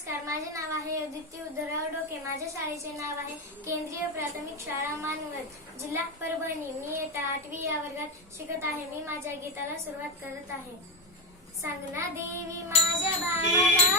नमस्कार, माझे नाव आहे अदिती उद्धवराव डोके. माझ्या शाळेचे नाव आहे केंद्रीय प्राथमिक शाळा मानवत, जिल्हा परभणी. मी इयत्ता 8वी या वर्गात शिकत आहे. मी माझ्या गीताला सुरुवात करत आहे. सांग ना देवी माझ्या भावाला